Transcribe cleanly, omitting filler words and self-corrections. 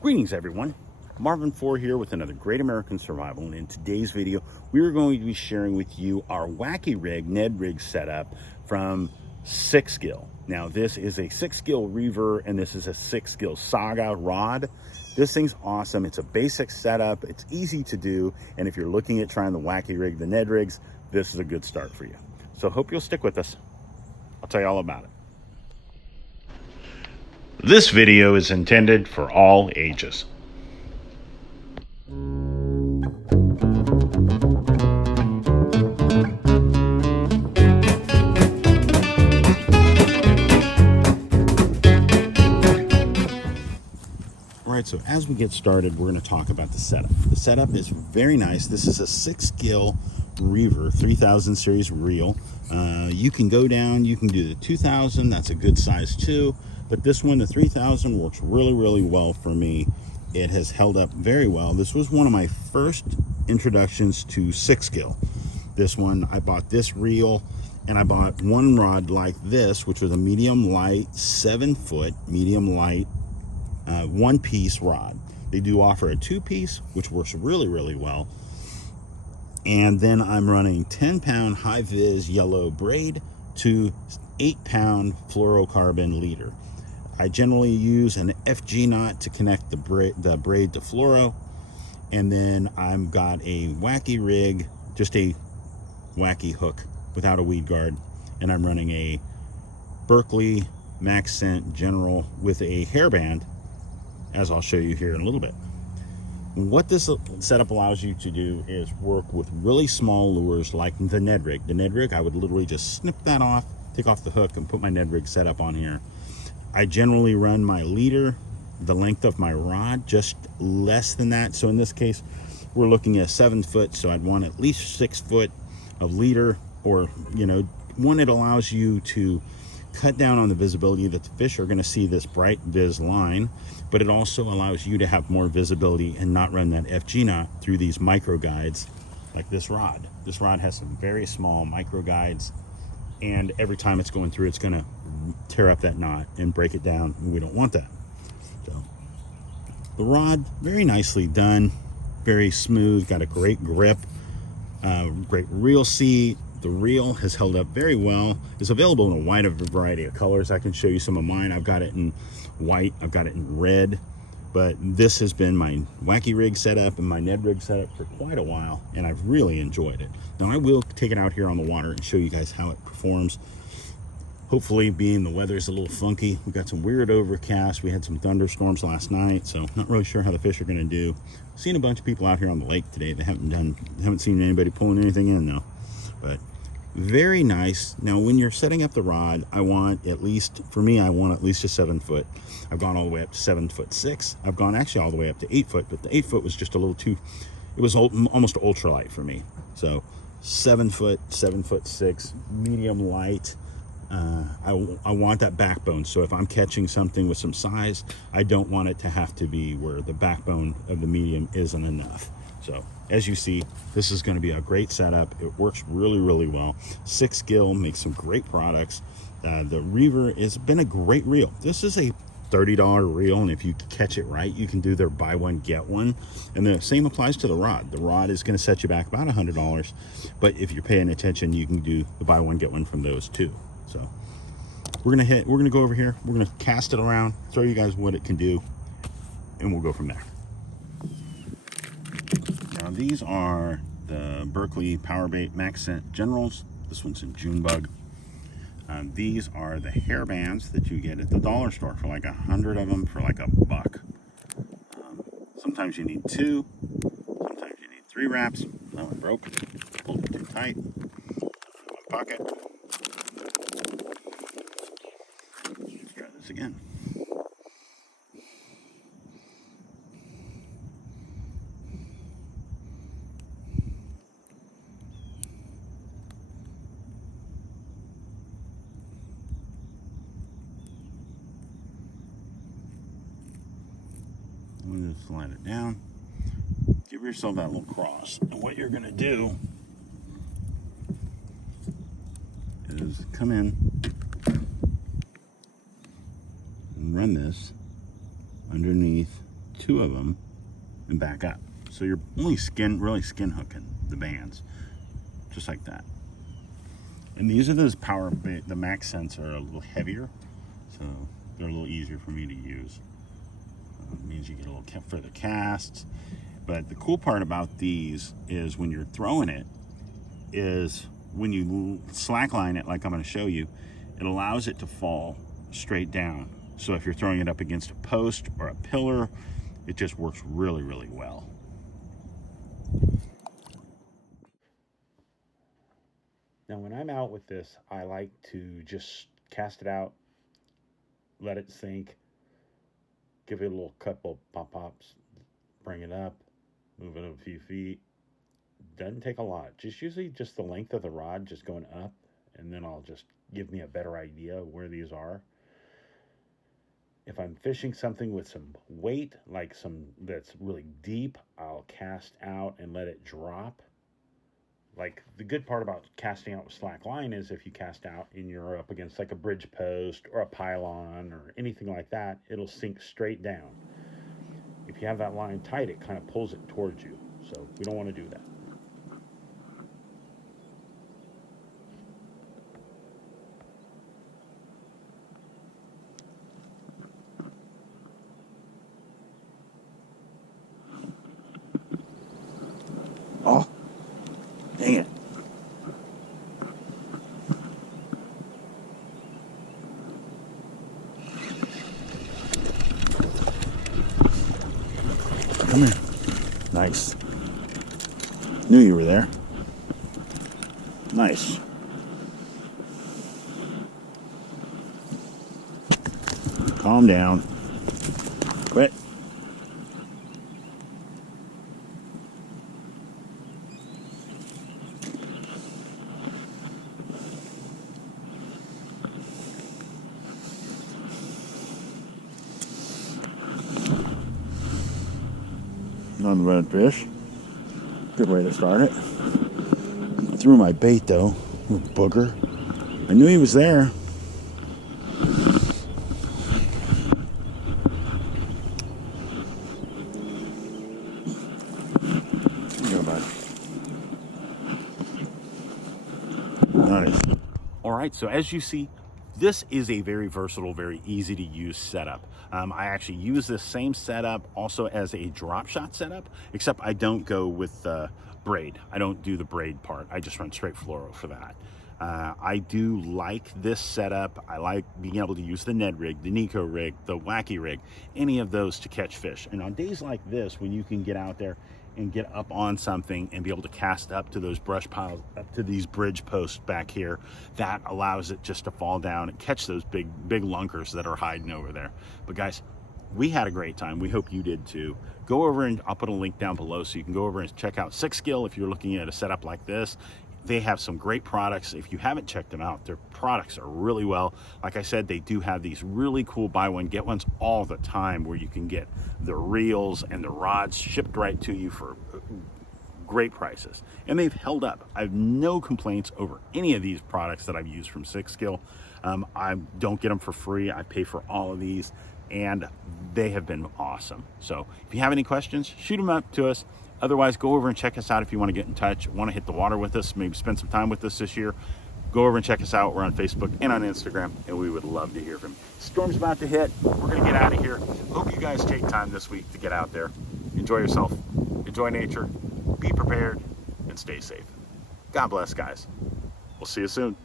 Greetings everyone, Marvin 4 here with another Great American Survival, and in today's video we are going to be sharing with you our Wacky Rig Ned Rig setup from SixGill. Now this is a SixGill Reaver and this is a SixGill Saga Rod. This thing's awesome. It's a basic setup, it's easy to do, and if you're looking at trying the Wacky Rig, the Ned Rigs, this is a good start for you. So hope you'll stick with us. I'll tell you all about it. This video is intended for all ages. Alright, so as we get started, we're going to talk about the setup. The setup is very nice. This is a SixGill Reaver 3000 series reel. You can go down, you can do the 2000, that's a good size too. But this one, the 3000, works really well for me. It has held up very well. This was one of my first introductions to SixGill. This one, I bought this reel and I bought one rod like this, which was a medium light, 7-foot, medium light, one-piece rod. They do offer a 2-piece, which works really well. And then I'm running 10-pound high-vis yellow braid to 8-pound fluorocarbon leader. I generally use an FG knot to connect the braid to fluoro, and then I've got a Wacky Rig, just a wacky hook without a weed guard, and I'm running a Berkeley Max Scent General with a hairband, as I'll show you here in a little bit. What this setup allows you to do is work with really small lures like the Ned Rig. The Ned Rig, I would literally just snip that off, take off the hook, and put my Ned Rig setup on here. I generally run my leader the length of my rod, just less than that. So in this case, we're looking at 7-foot, so I'd want at least 6 foot of leader, or, you know, one, it allows you to cut down on the visibility that the fish are going to see this bright vis line, but it also allows you to have more visibility and not run that FG knot through these micro guides like this rod. This rod has some very small micro guides, and every time it's going through, it's going to tear up that knot and break it down, and we don't want that. So the rod, very nicely done, very smooth, got a great grip, great reel seat. The reel has held up very well. It's available in a wide variety of colors. I can show you some of mine. I've got it in white, I've got it in red, but this has been my Wacky Rig setup and my Ned Rig setup for quite a while, and I've really enjoyed it. Now I will take it out here on the water and show you guys how it performs. Hopefully, being the weather's a little funky, we got some weird overcast, we had some thunderstorms last night, so not really sure how the fish are going to do. Seen a bunch of people out here on the lake today. They haven't seen anybody pulling anything in though, but very nice. Now when you're setting up the rod, I want at least, for me, I want at least a 7-foot. I've gone all the way up to 7'6". I've gone actually all the way up to 8 foot, but the 8 foot was just a little too, it was almost ultralight for me. So 7 foot, 7'6", medium light. I want that backbone, so if I'm catching something with some size, I don't want it to have to be where the backbone of the medium isn't enough. So as you see, this is going to be a great setup. It works really well. SixGill makes some great products. The Reaver has been a great reel. This is a $30 reel, and if you catch it right, you can do their buy one get one, and the same applies to the rod. The rod is going to set you back about $100, but if you're paying attention, you can do the buy one get one from those too. So we're gonna go over here, we're gonna cast it around, show you guys what it can do, and we'll go from there. Now these are the Berkeley Powerbait Max Scent Generals. This one's in Junebug. These are the hair bands that you get at the dollar store for like 100 of them for like $1. Sometimes you need 2, sometimes you need 3 wraps. That one broke, pulled it too tight. One pocket. Let's try this again. I'm going to slide it down. Give yourself that little cross. And what you're going to do is come in and run this underneath 2 of them and back up. So you're only really skin hooking the bands, just like that. And these are those Powerbait, the max scents are a little heavier, so they're a little easier for me to use. It means you get a little further casts. But the cool part about these is when you're throwing it, is when you slackline it, like I'm going to show you, it allows it to fall straight down. So if you're throwing it up against a post or a pillar, it just works really, really well. Now, when I'm out with this, I like to just cast it out, let it sink, give it a little couple pop-pops, bring it up, move it a few feet. Doesn't take a lot. Just usually just the length of the rod just going up, and then I'll just give me a better idea of where these are. If I'm fishing something with some weight, like some that's really deep, I'll cast out and let it drop. Like, the good part about casting out with slack line is if you cast out and you're up against like a bridge post or a pylon or anything like that, it'll sink straight down. If you have that line tight, it kind of pulls it towards you. So we don't want to do that. Oh, dang it. Come here. Nice. Knew you were there. Nice. Calm down. Quit. On the redfish. Good way to start it. I threw my bait though, little booger. I knew he was there. Here you go, bud. Nice. All right, so as you see, this is a very versatile, very easy to use setup. I actually use this same setup also as a drop shot setup, except I don't go with braid. I don't do the braid part. I just run straight fluoro for that. I do like this setup. I like being able to use the Ned rig, the Nico rig, the Wacky rig, any of those to catch fish. And on days like this, when you can get out there and get up on something and be able to cast up to those brush piles, up to these bridge posts back here, that allows it just to fall down and catch those big lunkers that are hiding over there. But guys, we had a great time. We hope you did too. Go over and I'll put a link down below so you can go over and check out SixGill if you're looking at a setup like this. They have some great products. If you haven't checked them out, their products are really well. Like I said, they do have these really cool buy one, get ones all the time where you can get the reels and the rods shipped right to you for great prices. And they've held up. I have no complaints over any of these products that I've used from SixGill. I don't get them for free. I pay for all of these and they have been awesome. So if you have any questions, shoot them up to us. Otherwise, go over and check us out if you want to get in touch, want to hit the water with us, maybe spend some time with us this year. Go over and check us out. We're on Facebook and on Instagram, and we would love to hear from you. Storm's about to hit. We're going to get out of here. Hope you guys take time this week to get out there. Enjoy yourself. Enjoy nature. Be prepared and stay safe. God bless, guys. We'll see you soon.